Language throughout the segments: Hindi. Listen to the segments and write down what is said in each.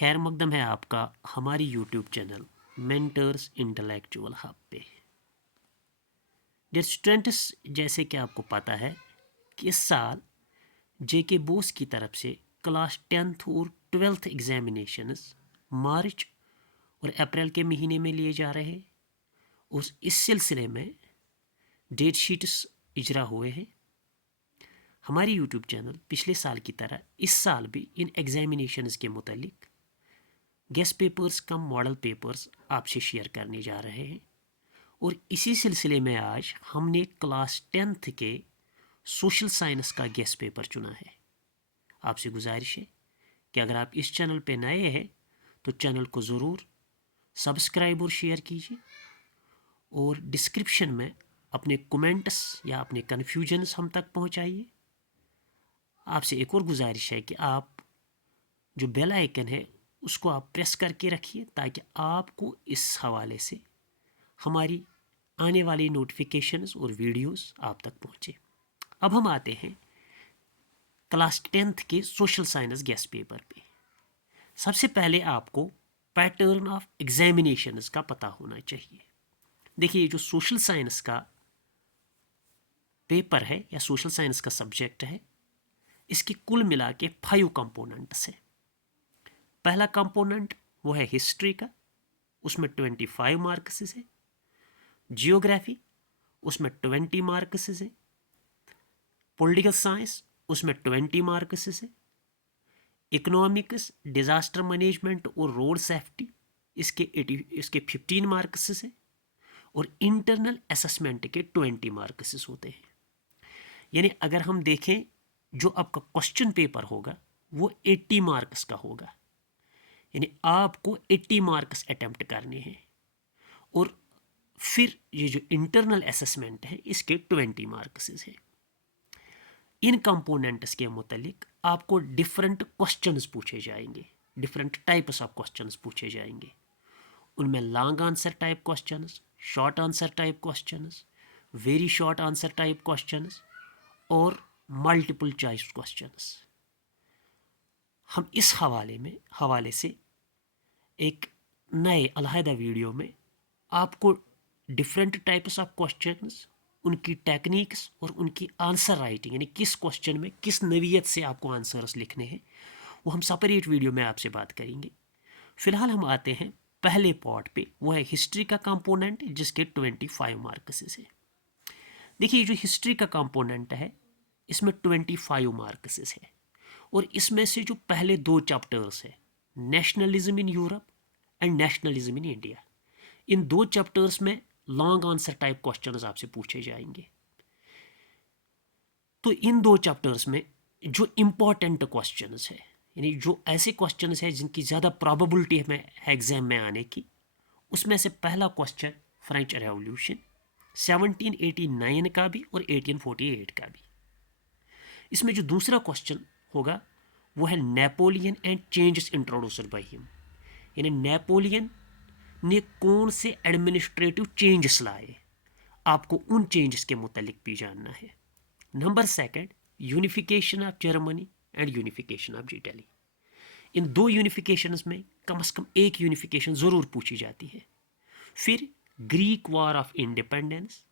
खैर मकदम है आपका हमारी YouTube channel mentors intellectual hub पे। डियर स्टूडेंट्स, जैसे कि आपको पता है कि इस साल जेके बोस की तरफ से क्लास 10th और 12th एग्जामिनेशंस मार्च और अप्रैल के महीने में लिए जा रहे हैं और इस सिलसिले में डेट शीट्स इजरा हुए हैं। हमारी यूट्यूब चैनल पिछले साल की तरह इस साल भी इन एग्जामिनेशंस के मुतालिक गेस्ट पेपर्स कम मॉडल पेपर्स आपसे शेयर करने जा रहे हैं और इसी सिलसिले में आज हमने क्लास 10th के सोशल साइंस का गेस्ट पेपर चुना है। आपसे गुजारिश है कि अगर आप इस चैनल पे नए हैं तो चैनल को ज़रूर सब्सक्राइब और शेयर कीजिए और डिस्क्रिप्शन में अपने कमेंट्स या अपने कन्फ्यूजन्स हम तक पहुंचाइए। आपसे एक और गुजारिश है कि आप जो बेल आइकन है उसको आप प्रेस करके रखिए ताकि आपको इस हवाले से हमारी आने वाली नोटिफिकेशंस और वीडियोस आप तक पहुंचे। अब हम आते हैं क्लास 10th के सोशल साइंस गेस्ट पेपर पे। सबसे पहले आपको पैटर्न ऑफ एग्जामिनेशंस का पता होना चाहिए। देखिए, जो सोशल साइंस का पेपर है या सोशल साइंस का सब्जेक्ट है, इसके कुल मिला के 5 कंपोनेंट्स हैं। पहला कंपोनेंट वो है हिस्ट्री का, उसमें 25 मार्क्स है। जियोग्राफी, उसमें 20 मार्क्स है। पॉलिटिकल साइंस, उसमें 20 मार्क्स है। इकोनॉमिक्स, डिजास्टर मैनेजमेंट और रोड सेफ्टी, इसके 15 मार्क्स है। और इंटरनल असेसमेंट के 20 मार्क्स होते हैं। यानी अगर हम देखें, जो आपका क्वेश्चन पेपर होगा वो 80 मार्क्स का होगा। यानी आपको 80 मार्क्स अटेम्प्ट करने हैं और फिर ये जो इंटरनल असेसमेंट है इसके 20 मार्क्स हैं। इन कंपोनेंट्स के मुतालिक आपको डिफरेंट क्वेश्चंस पूछे जाएंगे, डिफरेंट टाइप्स ऑफ क्वेश्चंस पूछे जाएंगे। उनमें long answer type questions, short answer type questions, very short answer type questions और मल्टीपल चॉइस क्वेश्चंस। हम इस हवाले से एक नए अलहदा वीडियो में आपको डिफरेंट टाइप्स ऑफ क्वेश्चंस, उनकी टेक्निक्स और उनकी आंसर राइटिंग, यानी किस क्वेश्चन में किस नवीयत से आपको आंसर्स लिखने हैं, वो हम सेपरेट वीडियो में आपसे बात करेंगे। फिलहाल हम आते हैं पहले पार्ट पे, वो है हिस्ट्री का कंपोनेंट जिसके 25 मार्क्स है। देखिए, जो हिस्ट्री का कंपोनेंट है इसमें 25 मार्क्स है और इसमें से जो पहले 2 चैप्टर्स है, nationalism in Europe and nationalism in India, in 2 chapters में लॉन्ग आंसर टाइप क्वेश्चंस आपसे पूछे जाएंगे। तो इन 2 चैप्टर्स में जो इम्पोर्टेंट क्वेश्चंस है, यानी जो ऐसे क्वेश्चंस है जिनकी ज़्यादा प्रोबेबिलिटी है एग्जाम में आने की, उसमें से पहला क्वेश्चन फ्रेंच रेवोल्यूशन 1789 का भी और 1848 का भी। इसमें जो दूसरा क्वेश्चन होगा वो है Napoleon and changes introduced by him, यानी नेपोलियन ने कौन से एडमिनिस्ट्रेटिव चेंजेस लाए, आपको उन चेंजेस के मुतालिक भी जानना है। Number second, unification of Germany and unification of Italy. इन 2 यूनिफिकेशंस में कम से कम एक यूनिफिकेशन ज़रूर पूछी जाती है। फिर Greek war of independence,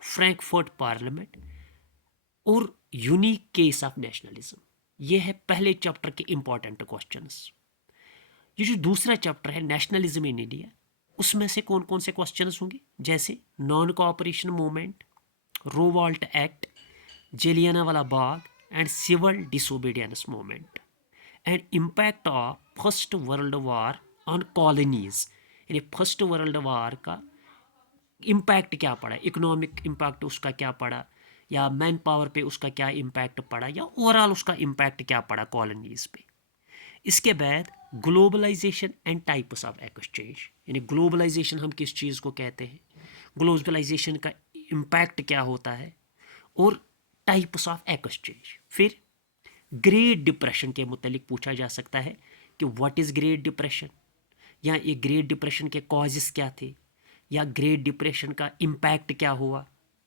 Frankfurt parliament और यूनिक केस ऑफ नेशनलिज्म। ये है पहले चैप्टर के इंपॉर्टेंट क्वेश्चंस। ये जो दूसरा चैप्टर है नेशनलिज्म इन इंडिया, उसमें से कौन कौन से क्वेश्चंस होंगे, जैसे non cooperation movement, Rowlatt act, Jallianwala Bagh and civil disobedience movement and impact of First World War on colonies. यानी फर्स्ट वर्ल्ड वॉर का इम्पैक्ट क्या पड़ा, इकोनॉमिक इम्पैक्ट उसका क्या पड़ा, या मैन पावर पे उसका क्या इम्पैक्ट पड़ा, या ओवरऑल उसका इम्पैक्ट क्या पड़ा कॉलोनीज पे। इसके बाद globalisation and types of exchange, यानी ग्लोबलाइजेशन हम किस चीज़ को कहते हैं, ग्लोबलाइजेशन का इम्पैक्ट क्या होता है, और टाइप्स ऑफ एक्सचेंज। फिर ग्रेट डिप्रेशन के मुतालिक पूछा जा सकता है कि व्हाट इज़ ग्रेट डिप्रेशन, या ये ग्रेट डिप्रेशन के कॉजेस क्या थे, या ग्रेट डिप्रेशन का इम्पैक्ट क्या हुआ।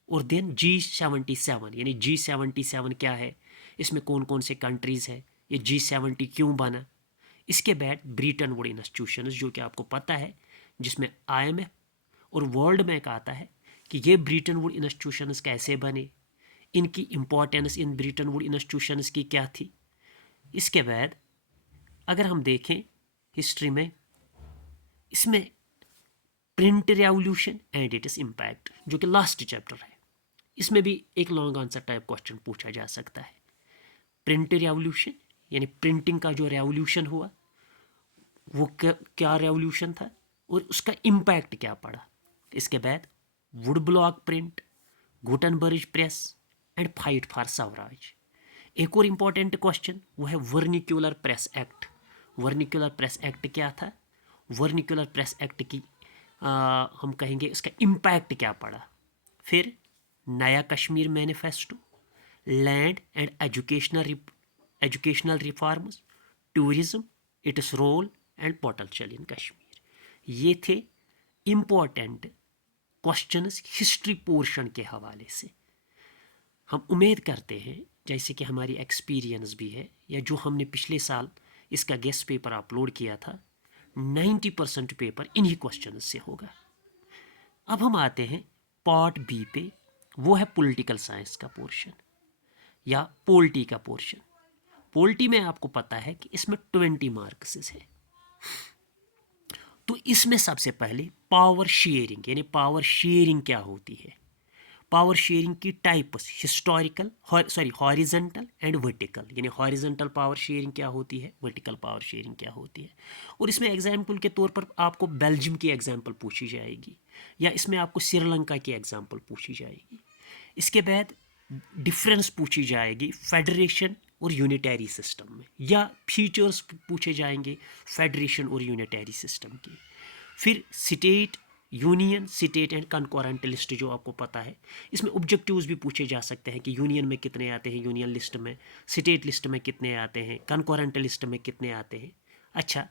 और देन G77, यानी G77 क्या है, इसमें कौन कौन से कंट्रीज़ है, ये G70 क्यों बना, इसके बाद ब्रिटन वुड इंस्टीट्यूशंस, जो कि आपको पता है, जिसमें IMF और वर्ल्ड बैंक आता है, कि ये ब्रिटन वुड इंस्टीट्यूशंस कैसे बने, इनकी importance in Britain would institutions की क्या थी। इसके बाद अगर हम देखें हिस्ट्री में, इसमें print revolution and its impact, जो कि लास्ट चैप्टर है, इसमें भी एक लॉन्ग आंसर टाइप क्वेश्चन पूछा जा सकता है। प्रिंट रेवोल्यूशन यानी प्रिंटिंग का जो रेवोल्यूशन हुआ वो क्या रेवोल्यूशन था और उसका इम्पैक्ट क्या पड़ा। इसके बाद would block print, Gutenberg press and fight for Swaraj. एक और इम्पॉर्टेंट क्वेश्चन वो है vernacular press act. Vernacular press act क्या था, वर्निकुलर प्रेस एक्ट की हम कहेंगे इसका इम्पैक्ट क्या पड़ा। फिर नया Kashmir manifesto, land and educational reforms, tourism, its role and potential in Kashmir. ये थे इम्पोर्टेंट क्वेश्चंस हिस्ट्री पोर्शन के हवाले से। हम उम्मीद करते हैं जैसे कि हमारी एक्सपीरियंस भी है, या जो हमने पिछले साल इसका गेस्ट पेपर अपलोड किया था, 90% पेपर इन्हीं क्वेश्चन से होगा। अब हम आते हैं पार्ट बी पे, वो है पॉलिटिकल साइंस का पोर्शन या पोल्टी का पोर्शन। पोल्टी में आपको पता है कि इसमें 20 मार्क्स है। तो इसमें सबसे पहले पावर शेयरिंग, यानी पावर शेयरिंग क्या होती है, पावर शेयरिंग की types, historical horizontal and vertical, यानी हॉरिजॉन्टल पावर शेयरिंग क्या होती है, वर्टिकल पावर शेयरिंग क्या होती है। और इसमें एग्जाम्पल के तौर पर आपको बेल्जियम की एग्जाम्पल पूछी जाएगी, या इसमें आपको श्रीलंका की एग्जाम्पल पूछी जाएगी। इसके बाद डिफरेंस पूछी जाएगी फेडरेशन और यूनिटरी सिस्टम में, या फीचर्स पूछे जाएंगे फेडरेशन और यूनिटरी सिस्टम के। फिर state, union, state and concurrent list, जो आपको पता है, इसमें ऑब्जेक्टिव्स भी पूछे जा सकते हैं कि यूनियन में कितने आते हैं, यूनियन लिस्ट में, स्टेट लिस्ट में कितने आते हैं, कंकरेंट लिस्ट में कितने आते हैं। अच्छा,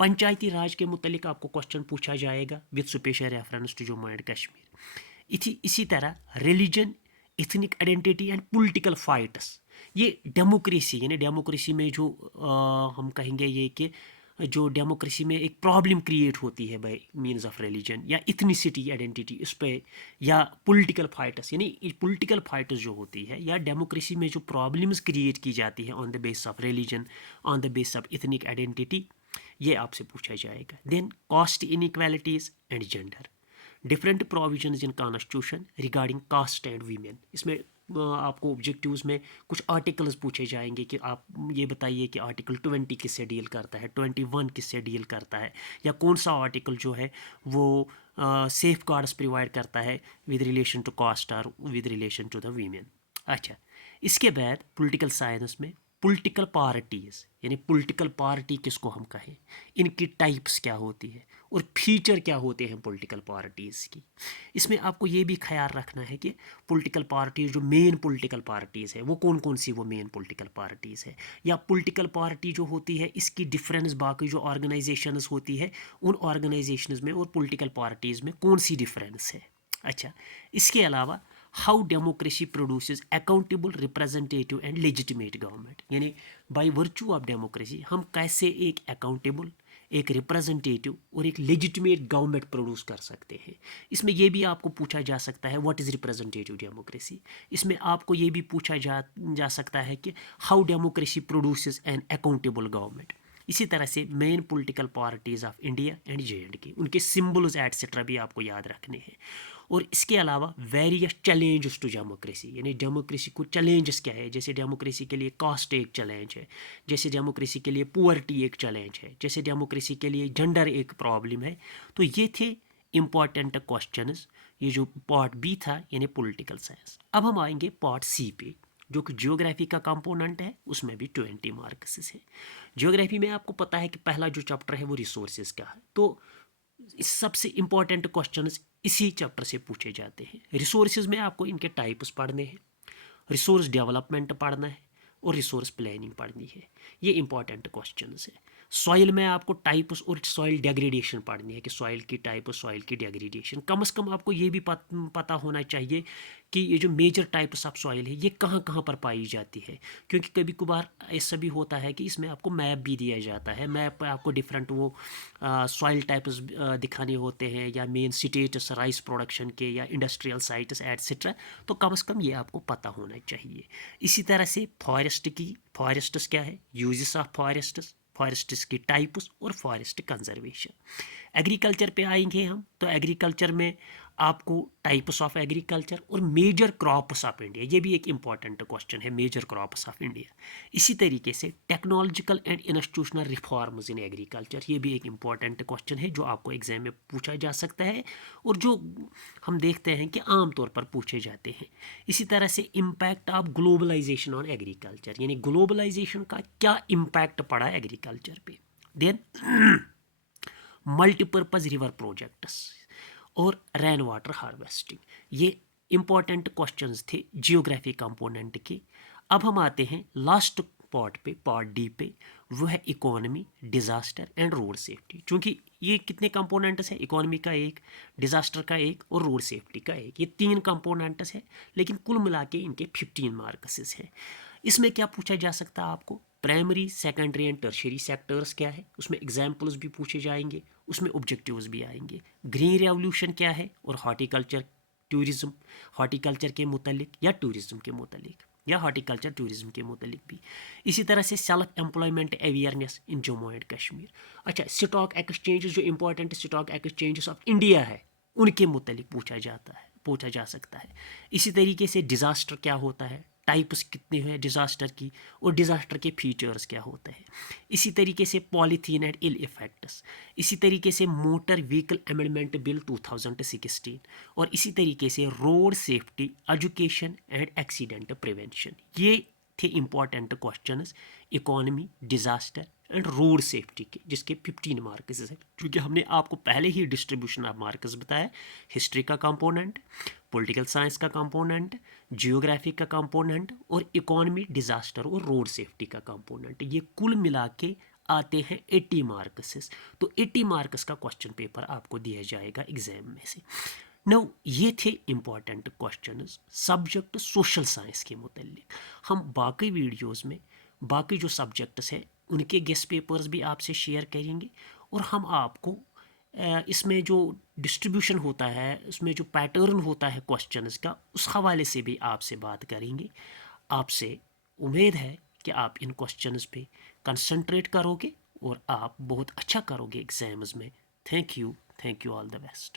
पंचायती राज के मुतालिक आपको क्वेश्चन पूछा जाएगा with special reference to Jammu and Kashmir. इसी तरह religion, ethnic identity and political fights, ये डेमोक्रेसी, यानी डेमोक्रेसी में जो हम कहेंगे ये कि जो डेमोक्रेसी में एक प्रॉब्लम क्रिएट होती है बाय मीन्स ऑफ रिलीजन या इथनिसिटी आइडेंटिटी, इस पे, या पॉलिटिकल फाइटर्स, यानी पॉलिटिकल फाइटर्स जो होती है, या डेमोक्रेसी में जो प्रॉब्लम्स क्रिएट की जाती है on the base of religion, on the base of ethnic identity, ये आपसे पूछा जाएगा। Then caste inequalities and gender, different provisions in constitution regarding caste and women. इसमें आपको ऑब्जेक्टिव्स में कुछ आर्टिकल्स पूछे जाएंगे कि आप ये बताइए कि आर्टिकल 20 किससे डील करता है, 21 किससे डील करता है, या कौन सा आर्टिकल जो है वो सेफ गार्ड्स प्रोवाइड करता है विद रिलेशन टू कास्ट और with relation to the women. अच्छा, इसके बाद पॉलिटिकल साइंस में पॉलिटिकल पार्टीज़, यानी पॉलिटिकल पार्टी किसको हम कहें, इनकी टाइप्स क्या होती है और फीचर क्या होते हैं पॉलिटिकल पार्टीज़ की। इसमें आपको ये भी ख्याल रखना है कि पॉलिटिकल पार्टीज़, जो मेन पॉलिटिकल पार्टीज़ है, वो कौन कौन सी वो मेन पॉलिटिकल पार्टीज़ है, या पॉलिटिकल पार्टी जो होती है इसकी डिफरेंस बाकी जो ऑर्गेनाइजेशंस होती है उन ऑर्गेनाइजेशंस में और पॉलिटिकल पार्टीज़ में कौन सी डिफरेंस है। अच्छा, इसके अलावा how democracy produces accountable, representative and legitimate government, यानी बाय वर्चू ऑफ डेमोक्रेसी हम कैसे एक अकाउंटेबल, एक रिप्रेजेंटेटिव और एक लेजिटिमेट गवर्नमेंट प्रोड्यूस कर सकते हैं। इसमें यह भी आपको पूछा जा सकता है व्हाट इज़ रिप्रेजेंटेटिव डेमोक्रेसी। इसमें आपको ये भी पूछा जा सकता है कि how democracy produces N accountable government. इसी तरह से main political parties of India and JNK, उनके सिम्बल्स एटसेट्रा भी आपको याद रखने हैं। और इसके अलावा वेरियस चैलेंजेस टू डेमोक्रेसी, यानी डेमोक्रेसी को चैलेंजेस क्या है, जैसे डेमोक्रेसी के लिए कास्ट एक चैलेंज है, जैसे डेमोक्रेसी के लिए पुअर्टी एक चैलेंज है, जैसे डेमोक्रेसी के लिए जेंडर एक प्रॉब्लम है। तो ये थे इम्पॉर्टेंट क्वेश्चंस, ये जो पार्ट बी था यानी पॉलिटिकल साइंस। अब हम आएंगे पार्ट सी पे, जो कि जियोग्राफी का कंपोनेंट है, उसमें भी 20 मार्क्स है। जियोग्राफी में आपको पता है कि पहला जो चैप्टर है वो रिसोर्सेज का है, तो सबसे इंपॉर्टेंट क्वेश्चंस इसी चैप्टर से पूछे जाते हैं। रिसोर्सेज में आपको इनके टाइप्स पढ़ने हैं, रिसोर्स डेवलपमेंट पढ़ना है और रिसोर्स प्लानिंग पढ़नी है। ये इंपॉर्टेंट क्वेश्चंस है। सॉइल में आपको टाइप्स और सॉइल डेग्रेडेशन पढ़नी है कि सॉइल की टाइप और सॉइल की डेग्रेडेशन। कम से कम आपको ये भी पता होना चाहिए कि ये जो मेजर टाइप्स ऑफ सॉइल है ये कहाँ कहाँ पर पाई जाती है, क्योंकि कभी कभार ऐसा भी होता है कि इसमें आपको मैप भी दिया जाता है, मैप पर आपको डिफरेंट वो सॉइल टाइप्स दिखाने होते हैं, या मेन स्टेट्स राइस प्रोडक्शन के या इंडस्ट्रियल साइट्स एटसेट्रा, तो कम से कम ये आपको पता होना चाहिए। इसी तरह से फॉरेस्ट्स क्या है, यूजेस ऑफ फॉरेस्ट्स की टाइप्स और फॉरेस्ट कंजर्वेशन। एग्रीकल्चर पे आएंगे हम, तो एग्रीकल्चर में आपको टाइप्स ऑफ एग्रीकल्चर और मेजर क्रॉप्स ऑफ इंडिया, ये भी एक इंपॉर्टेंट क्वेश्चन है, मेजर क्रॉप्स ऑफ इंडिया। इसी तरीके से technological and institutional reforms in agriculture, ये भी एक इंपॉर्टेंट क्वेश्चन है जो आपको एग्जाम में पूछा जा सकता है और जो हम देखते हैं कि आमतौर पर पूछे जाते हैं। इसी तरह से impact of globalisation on agriculture, यानी ग्लोबलाइजेशन का क्या इम्पैक्ट पड़ा एग्रीकल्चर पे। देन मल्टीपर्पज़ रिवर प्रोजेक्ट्स और रेन वाटर हार्वेस्टिंग, ये इंपॉर्टेंट क्वेश्चंस थे जियोग्राफी कंपोनेंट के। अब हम आते हैं लास्ट पार्ट डी पे, वो है economy, disaster and road safety. क्योंकि ये कितने कंपोनेंट्स हैं, इकोनॉमी का एक, डिजास्टर का एक और रोड सेफ्टी का एक, ये 3 कंपोनेंट्स हैं, लेकिन कुल मिला के इनके 15 मार्क्स हैं। इसमें क्या पूछा जा सकता है आपको, primary secondary and tertiary sectors क्या है, उसमें एग्जाम्पल्स भी पूछे जाएंगे, उसमें ऑब्जेक्टिव्स भी आएंगे। ग्रीन रेवोल्यूशन क्या है और हॉर्टिकल्चर टूरिज्म, हॉर्टिकल्चर के मुतलिक या टूरिज्म के मुतलिक, या हॉर्टिकल्चर टूरिज्म के मुतलिक भी। इसी तरह से self employment awareness in Jammu and Kashmir. अच्छा, स्टॉक एक्सचेंजेस, जो important stock exchanges of India है उनके मुतलिक पूछा जा सकता है। इसी तरीके से डिज़ास्टर क्या होता है, टाइप्स कितने हैं डिज़ास्टर की, और डिज़ास्टर के फीचर्स क्या होते हैं। इसी तरीके से पॉलीथीन एंड इल इफेक्ट्स, इसी तरीके से मोटर व्हीकल अमेंडमेंट बिल 2016, और इसी तरीके से road safety education and accident prevention. ये थे important questions economy, disaster and road safety के, जिसके 15 मार्क्स हैं। क्योंकि हमने आपको पहले ही डिस्ट्रीब्यूशन ऑफ मार्क्स बताया, हिस्ट्री का कंपोनेंट, पॉलिटिकल साइंस का कंपोनेंट, जियोग्राफी का कंपोनेंट और इकोनॉमी, डिज़ास्टर और रोड सेफ्टी का कंपोनेंट, ये कुल मिला के आते हैं 80 मार्क्स। तो 80 मार्क्स का क्वेश्चन पेपर आपको दिया जाएगा एग्जाम में से। नाउ ये थे important questions subject social science के मुतल्लिक। हम बाकी वीडियोस में बाकी जो सब्जेक्ट्स हैं उनके गेस्ट पेपर्स भी आपसे शेयर करेंगे, और हम आपको इसमें जो डिस्ट्रीब्यूशन होता है, उसमें जो पैटर्न होता है क्वेश्चंस का, उस हवाले से भी आपसे बात करेंगे। आपसे उम्मीद है कि आप इन क्वेश्चंस पे कंसंट्रेट करोगे और आप बहुत अच्छा करोगे एग्जाम्स में। Thank you all the best.